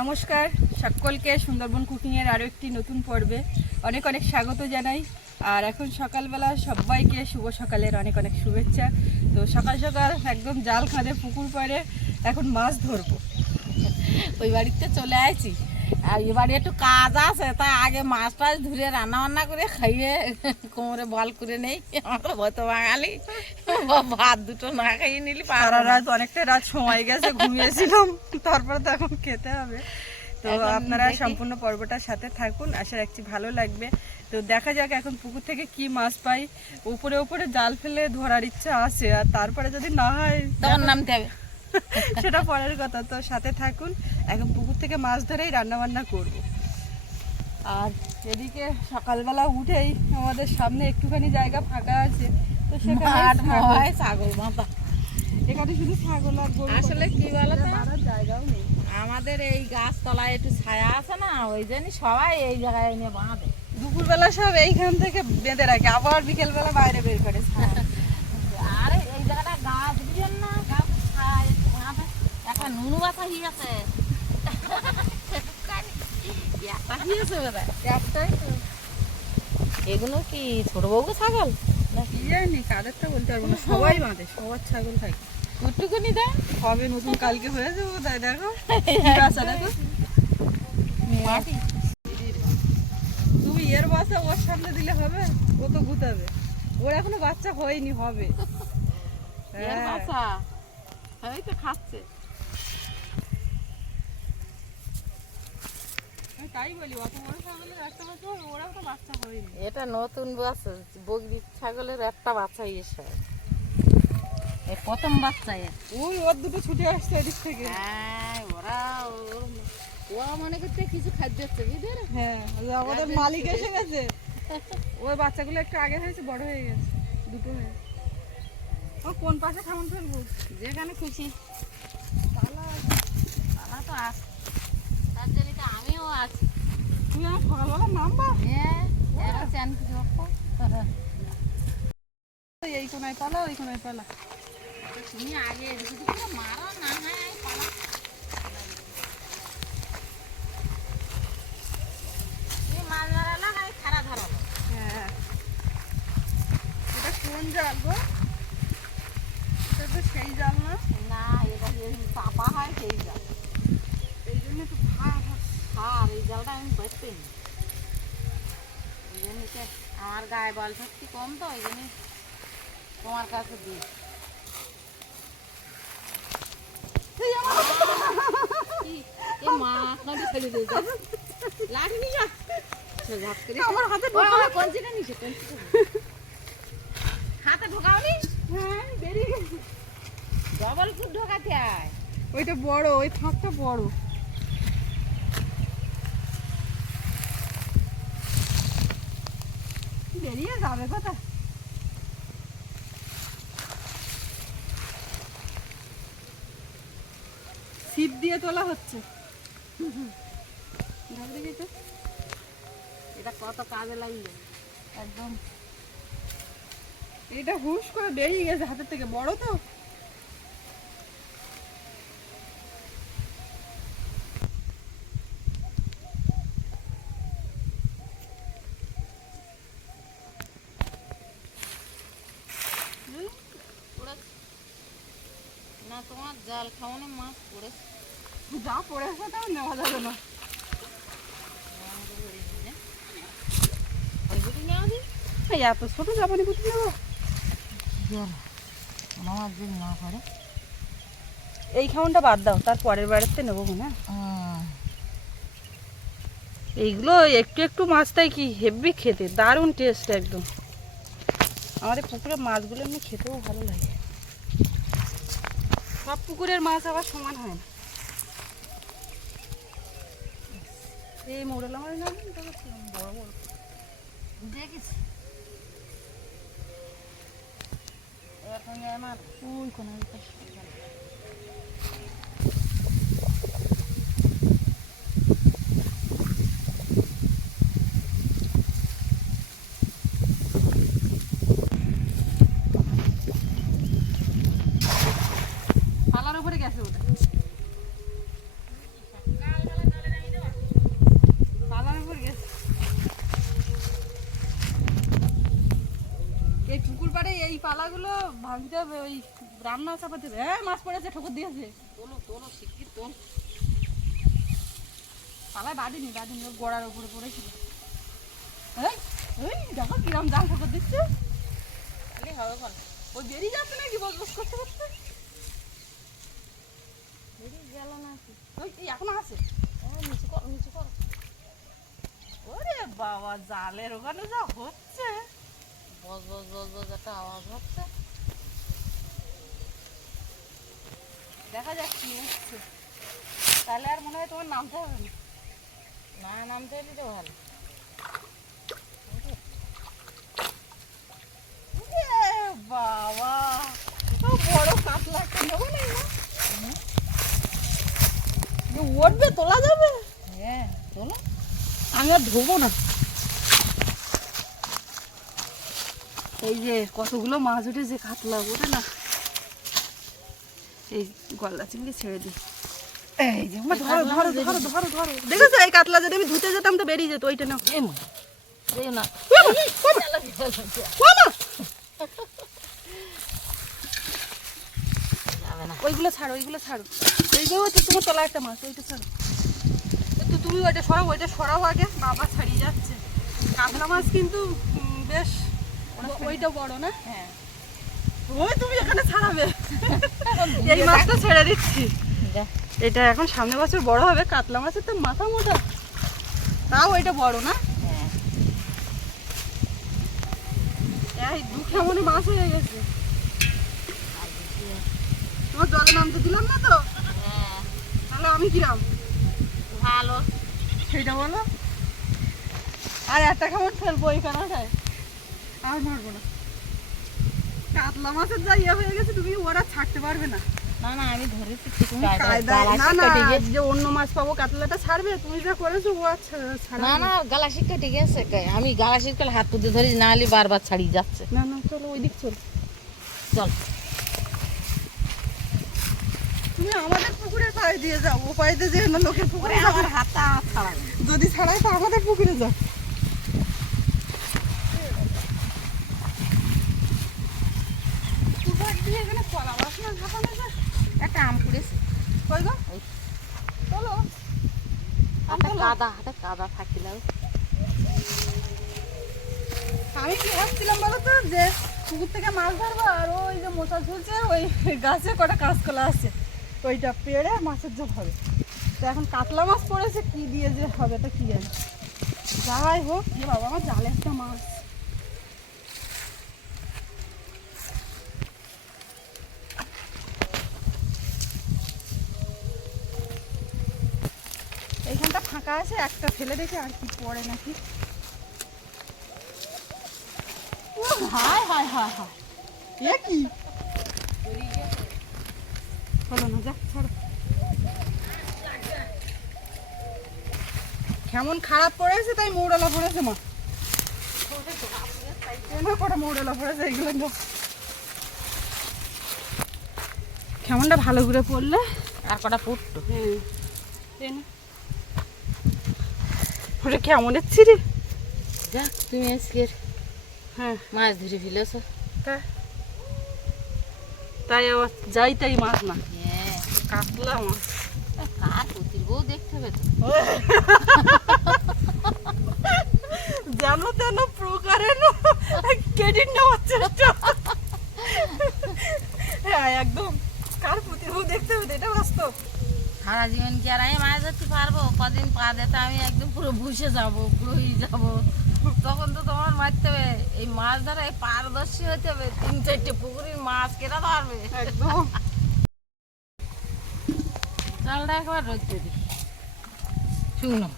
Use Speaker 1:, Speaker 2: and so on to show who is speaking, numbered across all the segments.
Speaker 1: নমস্কার, সকলকে সুন্দরবন কুকিংয়ের আরও একটি নতুন পর্বে অনেক অনেক স্বাগত জানাই। আর এখন সকালবেলা সবাইকে শুভ সকালের অনেক অনেক শুভেচ্ছা। তো সকাল সকাল একদম জাল খাঁদে পুকুর পাড়ে এখন মাছ ধরবো।
Speaker 2: ওই বাড়িতে চলে আর এবারে একটু কাজ আছে তা আগে মাছ টাছ ধরে রান্না বান্না করে খাইয়ে কোমরে বল করে নেই আমরা ভত বাঙালি। ভাত দুটো না খাইয়ে নিলি
Speaker 1: সারা রাত অনেকটা রাত সময় গেছে ঘুমিয়েছিলাম তারপরে তো এখন খেতে হবে। তো আপনারা সম্পূর্ণ পর্বটার সাথে থাকুন আশা রাখছি ভালো লাগবে। তো দেখা যাক এখন পুকুর থেকে কি মাছ পাই। উপরে উপরে জাল ফেলে ধরার ইচ্ছা আছে আর তারপরে যদি না হয়
Speaker 2: তখন নামতে হবে।
Speaker 1: সেটা পরের কথা। তো সাথে থাকুন এখন পুকুর থেকে মাছ ধরেই রান্না বান্না করব। আর এদিকে সকালবেলা উঠেই আমাদের সামনে একটুখানি জায়গা ফাঁকা আছে তো সেখানে ছাগল-
Speaker 2: মাথা
Speaker 1: এখানে শুধু ছাগল আর
Speaker 2: আসলে কি?
Speaker 1: বাঁধার জায়গাও নেই।
Speaker 2: আমাদের এই গাছ তলায় একটু ছায়া আছে না ওই জন্য সবাই এই জায়গায় এনে বাঁধে।
Speaker 1: দুপুরবেলা সব এইখান থেকে বেঁধে রাখে আবার বিকেলবেলা বাইরে বের করে
Speaker 2: আর এই জায়গাটা গাছ বুঝেন না গাছ ছায়া একটু বাঁধে একটা নুনু একটা
Speaker 1: একটাই তো
Speaker 2: এগুলো কি ছোট বউকে ছাগল?
Speaker 1: কি জানি কাদেরটা বলতে পারব না সবাই বাঁধে সবার ছাগল থাকে।
Speaker 2: কুটুকুনি দেয়
Speaker 1: হবে নতুন কালকে হয়ে যাবে তাই দেখো। বাসা দেখো। তুমি এর বাসা ওর সামনে দিলে হবে ও তো গুতাবে। ওর এখনও বাচ্চা হয়নি হবে। হ্যাঁ।
Speaker 2: তো খাচ্ছে
Speaker 1: আমি তাই বলি অত বড় ছাগলের একটা বাচ্চা হবে ওরা তো বাচ্চা হয়নি
Speaker 2: এটা নতুন বাচ্চা বগরি ছাগলের একটা বাচ্চা এসে। এই প্রথম বাচ্চা
Speaker 1: ওই ওর দুটো ছুটে আসছে এদিক থেকে।
Speaker 2: হ্যাঁ ওরা ওরা মনে করতে কিছু খাদ্য হচ্ছে বুঝলি?
Speaker 1: হ্যাঁ আমাদের মালিক এসে গেছে। ওই বাচ্চাগুলো একটু আগে হয়েছে বড় হয়ে গেছে দুটো হয়ে ও কোন পাশে খামন ফেলব
Speaker 2: যেখানে খুশি।
Speaker 1: তালা
Speaker 2: তারা তো আস তার জন্য তো আমিও আছি।
Speaker 1: তুমি আমার সকালবেলা নামবা।
Speaker 2: হ্যাঁ এরা চান কিছু
Speaker 1: এই কোনায় পালা ওই কোনায় পালা।
Speaker 2: তুমি আগে মারো না হয় পালা। মাছ মারালা আমি খারা ধরাবো
Speaker 1: হ্যাঁ। এটা কোন জাল গো? এটা তো সেই জাল না?
Speaker 2: না এটা চাপা হয় সেই জাল
Speaker 1: এই জন্য একটু ভাব
Speaker 2: আর এই জালটা আমি বাঁচতে নি ওই জন্য আমার গায়ে বল শক্তি কম তো ওই জন্য তোমার কাছে দিই।
Speaker 1: হাতে
Speaker 2: ঢোকাওনি
Speaker 1: হ্যাঁ বেরিয়ে গেছে।
Speaker 2: ডবল ফুট ঢোকাতে আয়।
Speaker 1: ওইটা বড় ওই ফাঁকটা বড়। বেরিয়ে যাবে কোথায়? ছিপ দিয়ে তোলা হচ্ছে। দেখি তো।
Speaker 2: এটা কত কাজে লাগবে?
Speaker 1: একদম। এটা হুশ করে বেরিয়ে গেছে হাতের থেকে। বড় তো
Speaker 2: পড়েছে। না, তোমার জাল খাওয়ানো মাছ পড়েছে।
Speaker 1: যা পড়ে আছে তাও নেওয়া যাবে না। এত ছোট জাপানি পুঁতি নেব?
Speaker 2: করে
Speaker 1: এই খাউনটা বাদ দাও, তার পরের বাড়িতে নেব না এইগুলো একটু একটু মাছটাই কি হেভি খেতে, দারুণ টেস্ট একদম। আমাদের পুকুরের মাছগুলো এমনি খেতেও ভালো লাগে। সব পুকুরের মাছ আবার সমান হয় না। এই মোড়ল আমার না বড় বড়?
Speaker 2: দেখেছি। এখন আমার
Speaker 1: ওই কোনো পালার উপরে গেছে ওটা
Speaker 2: সকালবেলা
Speaker 1: এই পালাগুলো ভাঙতে হবে ওই রান্না চাপাতে হবে হ্যাঁ মাছ পড়েছে ঠোকর দিয়েছে।
Speaker 2: তোলো তোলো শিগগির তোল।
Speaker 1: পালায় বাঁধিনি বাঁধিনি ওর গোড়ার উপরে পড়েছিল। এই এই দেখো কিরম জাল ঠোকর দিচ্ছে।
Speaker 2: তাহলে হবে কোন
Speaker 1: ওই বেরিয়ে যাচ্ছে নাকি বস বস করতে করতে?
Speaker 2: বেরিয়ে গেল না কি
Speaker 1: ওই এখনও আছে।
Speaker 2: ও নিচু কর নিচু কর।
Speaker 1: ওরে বাবা জালের ওখানে যা হচ্ছে।
Speaker 2: বস বস বস বস একটা আওয়াজ হচ্ছে।
Speaker 1: দেখা যাক কি হচ্ছে। তাহলে আর মনে হয় তোমার নামতে হবে না।
Speaker 2: না নামতে এলি তো ভালো।
Speaker 1: বাবা বড় কাতলা নেব না উঠবে তোলা যাবে?
Speaker 2: হ্যাঁ তোলো।
Speaker 1: আমি আর ধোবো না। এই যে কতগুলো মাছ উঠেছে কাতলা ওঠে না। এই গলদা চিংড়ি ছেড়ে দিই। এই যে ধরো ধরো ধরো ধরো ধরো। দেখেছ এই কাতলা যদি আমি ধুতে যেতাম তো বেরিয়ে যেত ওইটা না। ওইগুলো ছাড়ো ওইগুলো ছাড়ো। এইগুলো হচ্ছে তোমার তলা একটা মাছ ওইটা ছাড়ো। তো তুমি ওইটা সরাও ওইটা সরাও আগে বাবা ছাড়িয়ে যাচ্ছে। কাতলা মাছ কিন্তু বেশ ওইটা বড় না?
Speaker 2: হ্যাঁ।
Speaker 1: ওই তুমি এখানে ছাড়াবে। এই মাছটা ছেড়ে দিচ্ছি। এটা এখন সামনে বছর বড় হবে কাতলা মাছের তো মাথা মোটা। তাও এটা বড় না? এই দু মাছ হয়ে গেছে। তোমার জলে নামতে দিলাম না তো? তাহলে আমি কিরাম?
Speaker 2: ভালো।
Speaker 1: সেইটা বলো। আর একটা খাবার ফেলব কানাটায় আর মারবো না। কাতলা মাছের যা ইয়ে হয়ে গেছে তুমি ওরা ছাড়তে পারবে না।
Speaker 2: না না আমি ধরেছি
Speaker 1: না না। যে অন্য মাছ পাবো কাতলাটা ছাড়বে? তুমি যা করেছ ও
Speaker 2: না না কে- আমি কাল হাত ধরি না হলে বারবার ছাড়িয়ে যাচ্ছে।
Speaker 1: না না চলো ওই দিক চলো।
Speaker 2: চল।
Speaker 1: তুমি আমাদের পুকুরে পায়ে দিয়ে যাও ও পায়ে দিয়ে না লোকের পুকুরে
Speaker 2: আমার হাতটা ছাড়াবে
Speaker 1: যদি ছাড়াই তো আমাদের পুকুরে যাও পুকুর দিয়ে এখানে কলা বাসনা ঝাঁকানো যায়
Speaker 2: একটা আম পুড়েছে।
Speaker 1: কই গো। চলো
Speaker 2: হাতে কাদা হাতে কাদা থাকিলাম
Speaker 1: আমি কি ভাবছিলাম বলো তো যে পুকুর থেকে মাছ ধরবো আর ওই যে মোটা ঝুলছে ওই গাছে কটা কাঁচকলা আছে। ওইটা পেড়ে মাছের জল হবে। তো এখন কাতলা মাছ পড়েছে কি দিয়ে যে হবে তো কি জানি। যাই হোক বাবা আমার জালে একটা মাছ। ফাঁকা আছে একটা ফেলে দেখে আর কি পড়ে নাকি। ও হায় হায় হায় হায়। এ কি? চলো না যাক ছাড়ো। কেমন খারাপ পড়েছে তাই মৌড়ালা পড়েছে মা। কটা মৌড়ালা পড়েছে এগুলো। কেমনটা ভালো করে পড়লে?
Speaker 2: আর কটা পুট্টো
Speaker 1: হ্যাঁ। ওটা কেমন এসছি রে?
Speaker 2: যাক তুমি আজকের
Speaker 1: হ্যাঁ।
Speaker 2: মাছ ধরে ফেলেছো।
Speaker 1: তা তাই আবার যাই তাই মাছ না।
Speaker 2: হ্যাঁ।
Speaker 1: কাতলা মাছ।
Speaker 2: কার বউ দেখতে হবে তো।
Speaker 1: যেন তেন প্রকারে ক্রেডিট নেওয়ার চেষ্টা। হ্যাঁ একদম কার প্রতিভূ দেখতে হবে এটা বাস্তব।
Speaker 2: সারা জীবন কি আর আমি মাছ ধরতে পারব? কদিন পা দিতে আমি একদম পুরো বুঝে যাব পুরো হয়ে যাব। তখন তো তোমার মারতে হবে। এই মাছ ধরায় পারদর্শী হতে হবে। তিন চারটে পুকুরের মাছ কেটা ধরবে।
Speaker 1: একদম।
Speaker 2: চালটা একবার রোদ্রে দিই শুকনো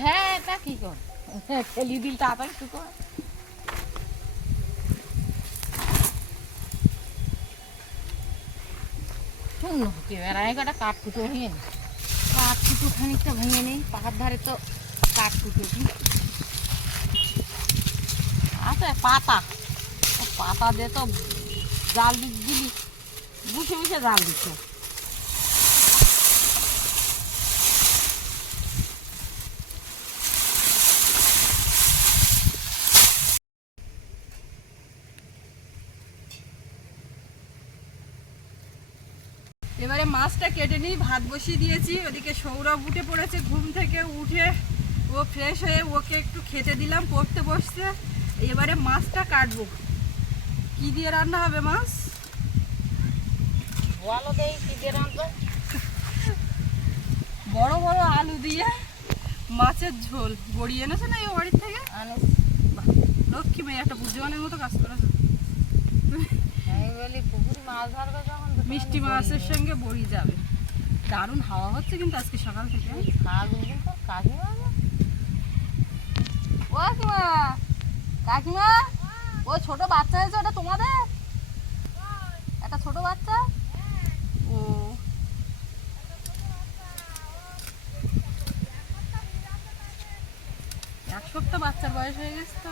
Speaker 2: হ্যাঁ তা কি কর? ঠেলি দিল তাড়াতাড়ি শুকো হতে কি বেড়ায় কটা কাঠ কুটো ভেঙে নি। কাঠ কুটো খানিকটা ভেঙে নেই পাহাড় ধারে তো কাঠ কুটো। কি আচ্ছা পাতা। পাতা দিয়ে তো জাল দিক দিলি। বুঝে বুঝে জাল দিচ্ছে
Speaker 1: এবারে মাছটা কেটে নিই ভাত বসিয়ে দিয়েছি। ওদিকে সৌরভ উঠে পড়েছে ঘুম থেকে উঠে। ও ফ্রেশ হয়ে ওকে একটু খেতে দিলাম পড়তে বসছে। এবারে মাছটা কাটবো। কি দিয়ে রান্না হবে মাছ? বড় বড় আলু দিয়ে মাছের ঝোল। গড়িয়ে এনেছে না এই বাড়ির থেকে? লক্ষ্মী মেয়ে একটা বুঝবানের মতো কাজ করেছে।
Speaker 2: বলি পুকুর মাছ ধরবে
Speaker 1: মিষ্টি মাছের সঙ্গে বড়ি যাবে। দারুণ হাওয়া হচ্ছে কিন্তু আজকে সকাল থেকে। ও কাকিমা কাকিমা ও ছোট বাচ্চা হয়েছে ওটা তোমাদের? একটা ছোট বাচ্চা? ও। এক সপ্তাহ বাচ্চার বয়স হয়ে গেছে তো।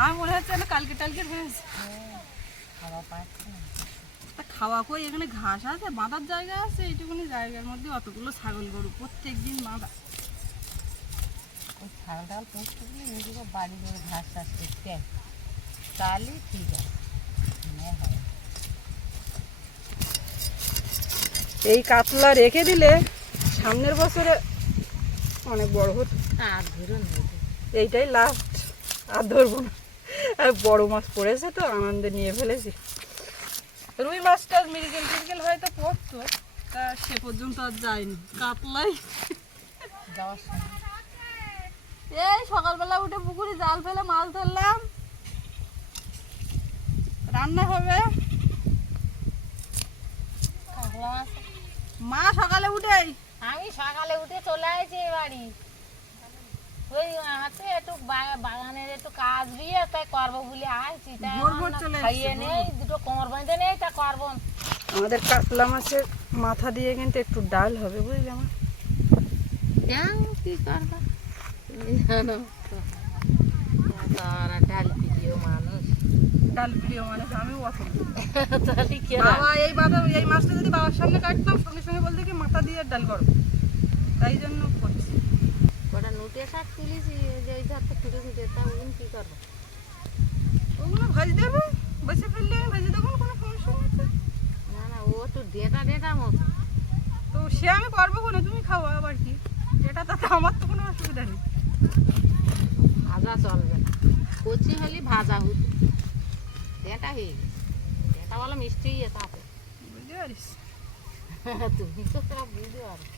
Speaker 1: আমার মনে হচ্ছে কালকে টালকে হয়েছে।
Speaker 2: হ্যাঁ, খাওয়া পাচ্ছে
Speaker 1: খাওয়া কই এখানে ঘাস আছে বাঁধার জায়গা আছে এইটুকুনি জায়গার মধ্যে অতগুলো ছাগল গরু প্রত্যেক দিন বাঁধা।
Speaker 2: ওই ছাগল টাগল পুষতে গেলে নিজেকে বাড়ি করে ঘাস টাস করতে তাহলে ঠিক আছে।
Speaker 1: এই কাতলা রেখে দিলে সামনের বছরে অনেক বড় হতো।
Speaker 2: আর ধরুন
Speaker 1: এইটাই লাস্ট আর ধরবো না। আর বড় মাছ পড়েছে তো আনন্দে নিয়ে ফেলেছি। রুই মাছটা মিরগেল টিরগেল হয়তো পড়তো। তা সে পর্যন্ত আর যায়নি। কাতলাই। এই সকালবেলা উঠে পুকুরে জাল ফেলে মাছ ধরলাম। রান্না হবে। মা সকালে উঠেই।
Speaker 2: আমি সকালে উঠে চলে আসছি এ বাড়ি। ওই হাতে একটু বা- বাগানের একটু কাজ দিয়ে তাই করব বলে খাইয়ে নেই দুটো কোমর বেঁধে নেই তা করব।
Speaker 1: আমাদের কাতলা মাছের মাথা দিয়ে কিন্তু একটু ডাল হবে বুঝলি আমার।
Speaker 2: কি করবা? জানো তারা ডাল প্রিয় মানুষ।
Speaker 1: ডাল প্রিয় মানুষ আমি অসম
Speaker 2: তাহলে কে
Speaker 1: বাবা এই বাবা এই মাছটা যদি বাবার সামনে কাটতাম সঙ্গে সঙ্গে বলতে কি মাথা দিয়ে ডাল করো তাই জন্য করছি।
Speaker 2: কটা শাক যে ওই ধারতে ফুটে ফুটে তা ওগুলো কি করব?
Speaker 1: ওগুলো ভাজি দেবে বসে ফেললে আমি ভাজি দেবো কোনো সমস্যা নেই তো।
Speaker 2: না না ও একটু ডেটা ডেটা মতো।
Speaker 1: তো সে আমি কোনো তুমি খাও আবার কি? তাতে আমার তো কোনো অসুবিধা নেই।
Speaker 2: ভাজা চলবে না। কচি হলে ভাজা হতো। ডেটা হয়ে গেছে। ডেটা বলো মিষ্টি ইয়ে তাতে।
Speaker 1: বুঝতে পারিস।
Speaker 2: তুমি তো বুঝতে পারো।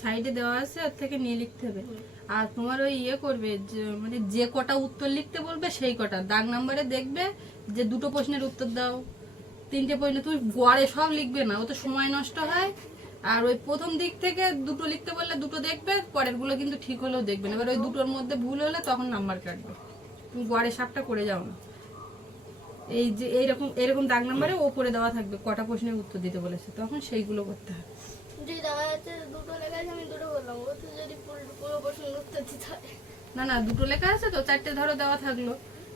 Speaker 1: সাইডে দেওয়া আছে ওর থেকে নিয়ে লিখতে হবে। আর তোমার ওই ইয়ে করবে মানে যে কটা উত্তর লিখতে বলবে সেই কটা। দাগ নাম্বারে দেখবে যে দুটো প্রশ্নের উত্তর দাও। তিনটে প্রশ্ন তুমি গড়ে সব লিখবে না। ও তো সময় নষ্ট হয়। আর ওই প্রথম দিক থেকে দুটো লিখতে বললে দুটো দেখবে পরেরগুলো কিন্তু ঠিক হলেও দেখবে না। এবার ওই দুটোর মধ্যে ভুল হলে তখন নাম্বার কাটবে। তুমি গড়ে সাপটা করে যাও না। এই যে এইরকম এরকম দাগ নাম্বারে ওপরে দেওয়া থাকবে কটা প্রশ্নের উত্তর দিতে বলেছে তখন সেইগুলো করতে হবে। না না দুটো লেখা আছে তো চারটে ধরো দেওয়া থাকল।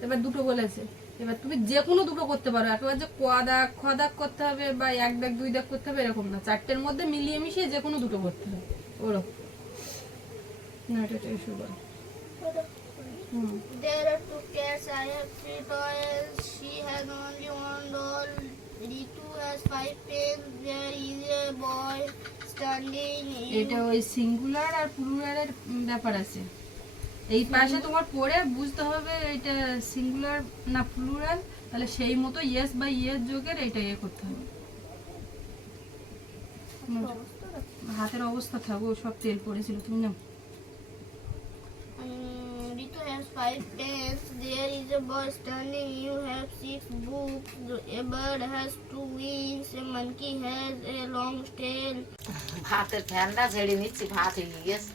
Speaker 1: এবার দুটো বলেছে। এবার তুমি যে কোনো দুটো করতে পারো একেবারে যে ক দাগ খ দাগ করতে হবে বা এক দাগ দুই দাগ করতে হবে এরকম না। চারটের মধ্যে মিলিয়ে মিশিয়ে যে কোনো দুটো করতে হবে ওরকম। না এটা এটা শুরু করো
Speaker 3: There are two cats. I have three toys. She has only one doll. Ritu has five pens. There is a boy standing in
Speaker 1: এটা ওই সিঙ্গুলার আর প্লুরালের ব্যাপার আছে এই পাশে তোমার পড়ে বুঝতে হবে এটা সিঙ্গুলার না প্লুরাল তাহলে সেই মতো ইয়েস বা ইয়েস যোগের এটা ইয়ে করতে হবে হাতের অবস্থা থাকো সব তেল পড়েছিল তুমি না
Speaker 3: has five pens. There is a boy standing. You have six books. A bird has two wings. A monkey has a long tail.
Speaker 2: ভাতের ফ্যানটা ঝেড়ে নিচ্ছি, ভাত হয়ে গেছে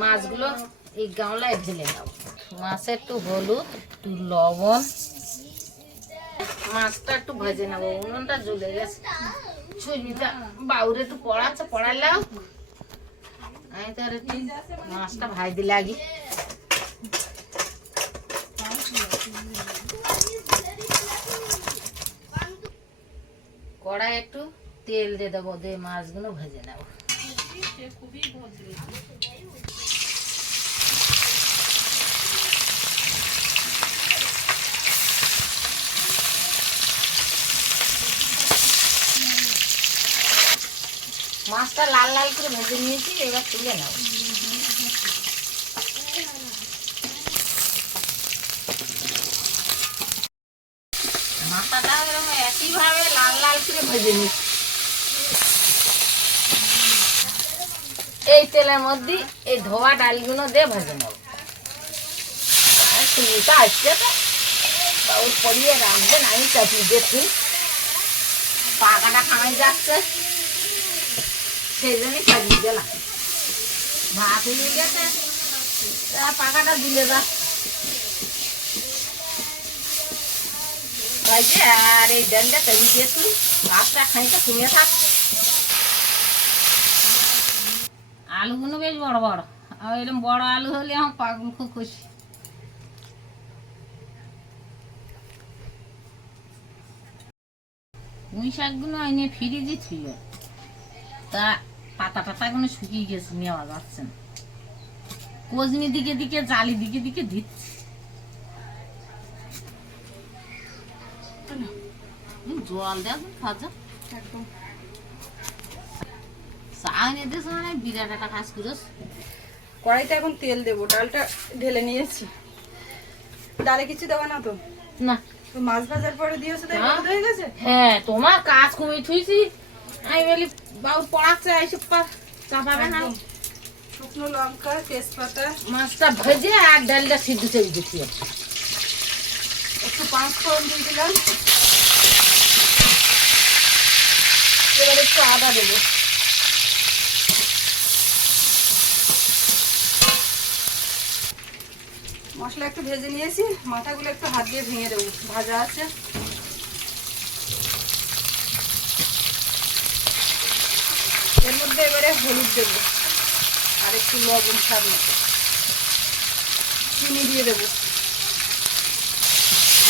Speaker 2: মাছগুলো এই গামলায় ঢেলে নেব মাছে একটু হলুদ, একটু লবণ মাছটা একটু ভেজে নেব উনুনটা জ্বলে গেছে ছুরিটা বাউরে একটু পড়াচ্ছে পড়ালাম মাছটা ভাজতে লাগি কড়াই একটু তেল দিয়ে দেবো দিয়ে মাছগুলো ভেজে নেব। মাছটা লাল লাল করে ভেজে নিয়েছি, এবার তুলে নাও। মাথাটা এরকম একইভাবে লাল লাল করে ভেজে নিচ্ছি। এই তেলের মধ্যে এই ধোয়া ডালগুলো দিয়ে ভেজে নেব। সুবিধা আসছে তো বাবুর পরিয়ে রাখবেন, আমি চাপিয়ে দেখি পাকাটা খামাই যাচ্ছে। সেই জন্যই চাপিয়ে দিলাম ভাত হয়ে গেছে। পাকাটা দিলে যা। আর এই ডালটা চাপিয়ে দিয়েছি। ভাতটা খানিকটা কমে থাক। আলুগুলো বেশ বড় বড়। আর এরকম বড় আলু হলে আমার পাগল খুব খুশি। পুঁই শাকগুলো এনে ফ্রিজে ছিল। তা পাতা টাতাগুলো শুকিয়ে গেছে নেওয়া যাচ্ছে না। কোজনি দিকে দিকে জালি দিকে দিকে দিচ্ছে। জল দেওয়া
Speaker 1: একদম।
Speaker 2: মানে বিরাট একটা কাজ
Speaker 1: কড়াইতে এখন তেল দেবো ডালটা ঢেলে নিয়েছি। ডালে কিছু দেওয়া না তো?
Speaker 2: না।
Speaker 1: তো মাছ ভাজার পরে দিয়েছে তাই গেছে?
Speaker 2: হ্যাঁ তোমার কাজ কমিয়ে থুইছি। আমি বলি বাবু পড়াচ্ছে এইসব পা- চাপাবে না?
Speaker 1: শুকনো লঙ্কা তেজপাতা।
Speaker 2: মাছটা ভেজে আর ডালটা সিদ্ধ চেয়ে দিচ্ছি।
Speaker 1: একটু পাঁচ ফোড়ন দিয়ে দিলাম। এবার একটু আদা দেবো। মশলা একটু ভেজে নিয়েছি মাথাগুলো একটু হাত দিয়ে ভেঙে দেবো। ভাজা আছে এর মধ্যে এবারে হলুদ দেবো। আর একটু লবণ স্বাদ মতো। চিনি দিয়ে দেবো।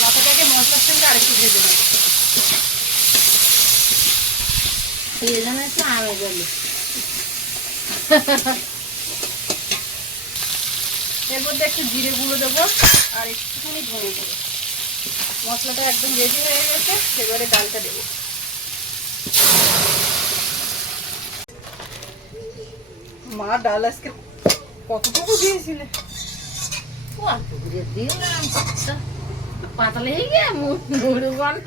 Speaker 1: মাথাটাকে মশলার সঙ্গে আরেকটু ভেজে নেব।
Speaker 2: সেই জন্য একটু আরও গেল
Speaker 1: এর মধ্যে একটু জিরে গুঁড়ো দেবো আর একটুখানি ধনে দেবো মশলাটা একদম রেডি হয়ে গেছে এবারে ডালটা দেবো। মা ডাল আজকে কতটুকু দিয়েছিলে?
Speaker 2: অল্প করে দিলাম পাতলা হয়ে গিয়ে মুড়ি গন্ট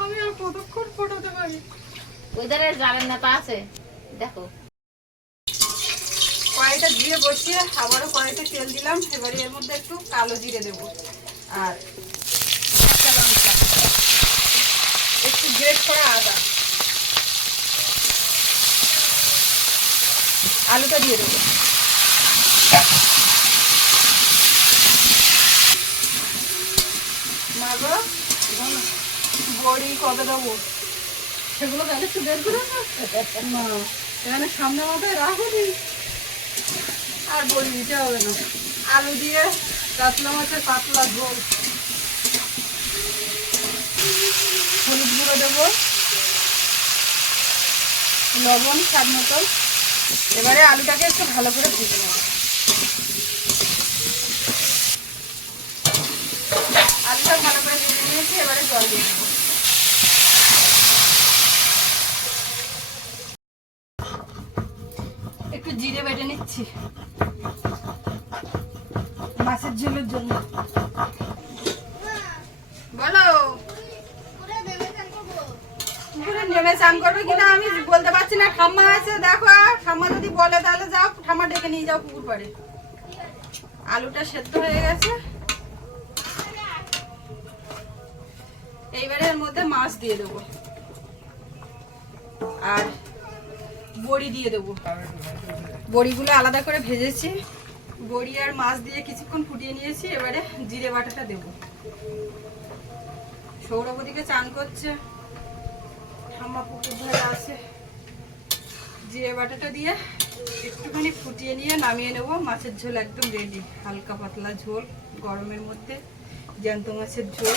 Speaker 1: আমি আর কতক্ষণ ফোটাতে পারি?
Speaker 2: ওই ধারে জালের নেতা আছে দেখো
Speaker 1: কড়াইটা জিরে বসিয়ে আবারও কড়াইতে তেল দিলাম। এবারে এর মধ্যে একটু কালো জিরে দেবো। আর একটু গ্রেট করা আদা। আলুটা দিয়ে দেবো। মা গো, বড়ি কত দেবো সেগুলো তাহলে একটু বের করে না এখানে সামনে মাথায় রাখো নি। আর বড়ি দিতে হবে না। আলু দিয়ে কাতলা মাছের পাতলা ঝোল। হলুদ গুঁড়ো দেবো। লবণ স্বাদ মতো এবারে আলুটাকে একটু ভালো করে ভেজে নেব। আলুটা ভালো করে ভেজে নিয়েছি, এবারে জল দিয়ে দেবো একটু জিরে বেটে নিচ্ছি। মাছের ঝোলের জন্য বলো পুকুরে নেমে চান করবে কিনা আমি বলতে পারছি না। ঠাম্মা আছে, দেখো ঠাম্মা যদি বলে তাহলে যাও, ঠাম্মা ডেকে নিয়ে যাও পুকুর পাড়ে। আলুটা সেদ্ধ হয়ে গেছে। এইবারে এর মধ্যে মাছ দিয়ে আর বড়ি দিয়ে দেবো। বড়িগুলো আলাদা করে ভেজেছি। বড়ি আর মাছ দিয়ে কিছুক্ষণ ফুটিয়ে নিয়েছি। এবারে জিরে বাটাটা দেব। সৌরভদিকে চান করছে। ঠাম্মা পুকুর ধারে আছে। জিরে বাটাটা দিয়ে একটুখানি ফুটিয়ে নিয়ে নামিয়ে নেব। মাছের ঝোল একদম রেডি হালকা পাতলা ঝোল, গরমের মধ্যে জ্যান্ত মাছের ঝোল।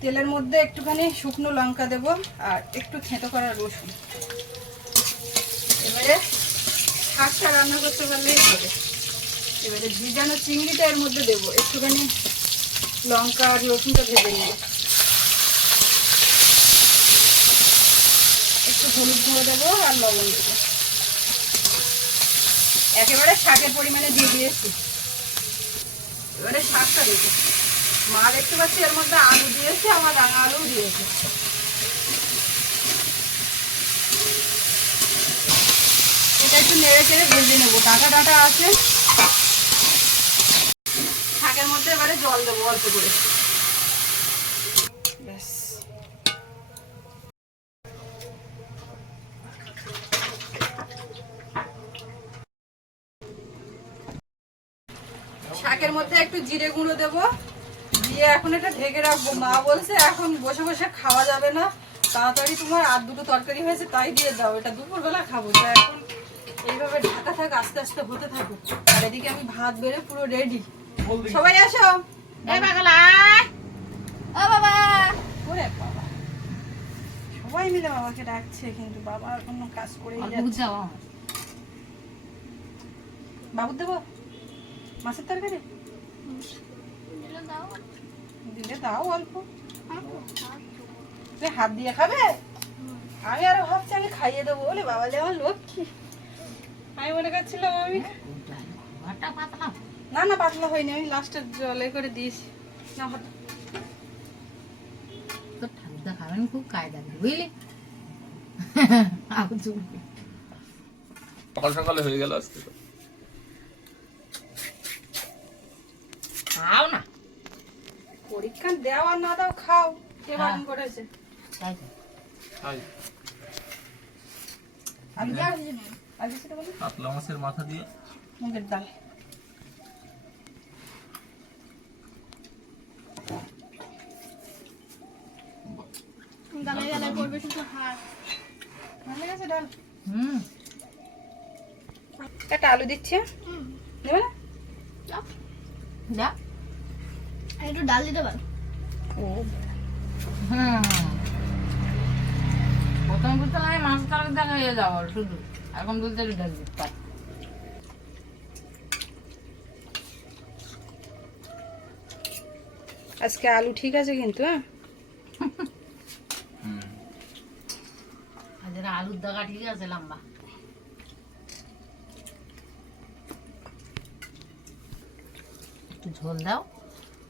Speaker 1: তেলের মধ্যে একটুখানি শুকনো লঙ্কা দেব আর একটু থেঁতো করা রসুন। এবারে শাকটা রান্না করতে পারলেই হবে। এবারে ভিজানো চিংড়িটা এর মধ্যে দেবো। একটুখানি লঙ্কা আর রসুনটা ভেজে নিব। একটু হলুদ গুঁড়ো দেবো আর লবণ দেবো। একেবারে শাকের পরিমাণে দিয়ে দিয়েছি। এবারে শাকটা দেবো। মা দেখতে পাচ্ছি এর মধ্যে আলু দিয়েছে, আমার রাঙা আলু দিয়েছে। এটা একটু নেড়ে চেড়ে ভেজে নেব। ডাঁটা ডাঁটা আছে। জল দেবো অল্প করে। শাকের মধ্যে একটু জিরে গুঁড়ো দেবো। দিয়ে এখন এটা ঢেকে রাখব। মা বলছে এখন বসে বসে খাওয়া যাবে না। তাড়াতাড়ি তোমার আর দুটো তরকারি হয়েছে তাই দিয়ে দাও। এটা দুপুরবেলা খাব। তো এখন এইভাবে ঢাকা থাক, আস্তে আস্তে হতে থাকুক। আর এদিকে আমি ভাত বেড়ে পুরো রেডি সবাই আসো।
Speaker 2: এই পাগলা
Speaker 3: ও বাবা।
Speaker 1: ওরে বাবা। সবাই মিলে বাবাকে ডাকছে কিন্তু বাবা কোনো কাজ করেই যাচ্ছে বাবু দেবো? মাছের তরকারি?
Speaker 3: দিলে দাও।
Speaker 1: অল্প।
Speaker 3: হাঁটো।
Speaker 1: তুই হাত দিয়ে খাবে? আমি আরও ভাবছি আমি খাইয়ে দেবো বলে বাবা যে আমার লক্ষ্মী। আমি মনে করছিলাম আমি
Speaker 2: ঘরটা পাতলাম।
Speaker 1: না না পাতলা হয়নি আমি লাস্টে জলে করে দিয়েছি। না
Speaker 2: তো ঠাকুরদা খাবেন খুব কায়দা বুঝলি?
Speaker 4: সকাল সকালে হয়ে গেল আজকে।
Speaker 2: খাও না।
Speaker 1: পরীক্ষা দেও না দাও খাও কে বারণ করেছে? আমি বলি
Speaker 4: কাতলা মাছের মাথা দিয়ে।
Speaker 1: মুগের ডাল।
Speaker 3: গালে গালে শুধু হাত
Speaker 1: ভালো গেছে ডাল?
Speaker 2: হুম।
Speaker 1: একটা আলু দিচ্ছি। হ্যাঁ?
Speaker 3: হুম
Speaker 1: না?
Speaker 2: যা।
Speaker 3: একটু ডাল দিতে পারো।
Speaker 1: ও।
Speaker 2: হুম। প্রথম বুঝতে লাগে মাছ তরকারি দেখা হয়ে যাব শুধু। এখন বলতে ডাল দিতে?
Speaker 1: আজকে আলু ঠিক আছে কিন্তু হ্যাঁ
Speaker 2: আজ এরা আলুর দাগা ঠিক আছে লম্বা। একটু ঝোল দাও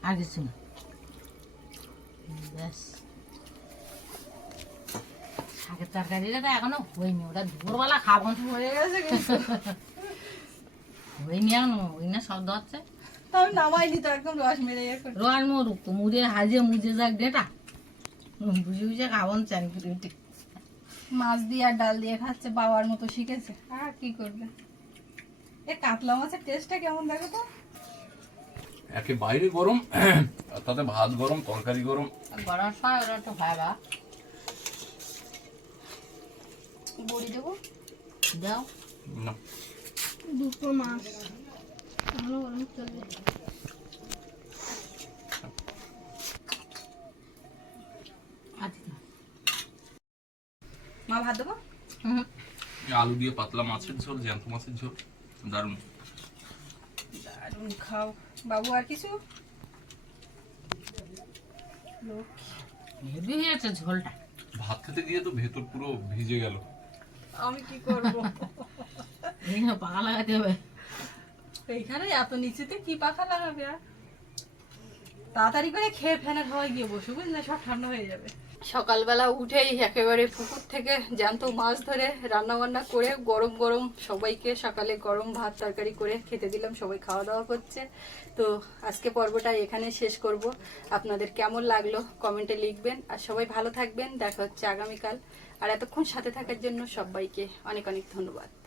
Speaker 2: আর কিছু না। ব্যাস। শাকের তরকারিটা এখনও হয়নি ওটা দুপুরবেলা খাব।
Speaker 1: হয়ে গেছে
Speaker 2: হয়নি এখনও ওই না শব্দ হচ্ছে।
Speaker 1: তো আমি নামাইনি তো একদম রস মেরে এখন
Speaker 2: রোয়াল মরুক তো মুড়ে হাজে মুজে যাক ডেটা। বুঝে বুঝে খাবন চান
Speaker 1: মাছ দিয়ে আর ডাল দিয়ে খাচ্ছে বাবার মতো শিখেছে। আর কি করবে? এ কাতলা মাছের টেস্টটা কেমন দেখো তো?
Speaker 4: একে বাইরে গরম আর তাতে ভাত গরম তরকারি গরম।
Speaker 2: গরম সময় ওরা তো হয় বা।
Speaker 1: বড়ি দেবো?
Speaker 2: দাও।
Speaker 4: না।
Speaker 3: দুটো মাছ। ভালো গরম চলবে।
Speaker 2: আচ্ছা।
Speaker 1: মা ভাত দেবো?
Speaker 4: আলু দিয়ে পাতলা মাছের ঝোল জ্যান্ত মাছের ঝোল। দারুণ।
Speaker 1: দারুণ খাও। বাবু আর কিছু? লোক।
Speaker 2: হেভি হয়েছে ঝোলটা।
Speaker 4: ভাত খেতে গিয়ে তো ভেতর পুরো ভিজে গেল।
Speaker 1: আমি কি করব?
Speaker 2: এই না পাকা লাগাতে হবে।
Speaker 1: এইখানে এত নিচেতে কি পাখা লাগাবে আর? তাড়াতাড়ি করে খেয়ে ফ্যানের হাওয়ায় গিয়ে বসে বুঝলে? সব ঠান্ডা হয়ে যাবে। সকালবেলা উঠেই একেবারে পুকুর থেকে জ্যান্ত মাছ ধরে রান্না বান্না করে গরম গরম সবাইকে সকালে গরম ভাত তরকারি করে খেতে দিলাম, সবাই খাওয়া দাওয়া করছে। তো আজকে পর্বটা এখানে শেষ করব। আপনাদের কেমন লাগল কমেন্টে লিখবেন। আর সবাই ভালো থাকবেন, দেখা হচ্ছে আগামীকাল। আর এতক্ষণ সাথে থাকার জন্য সবাইকে অনেক অনেক ধন্যবাদ।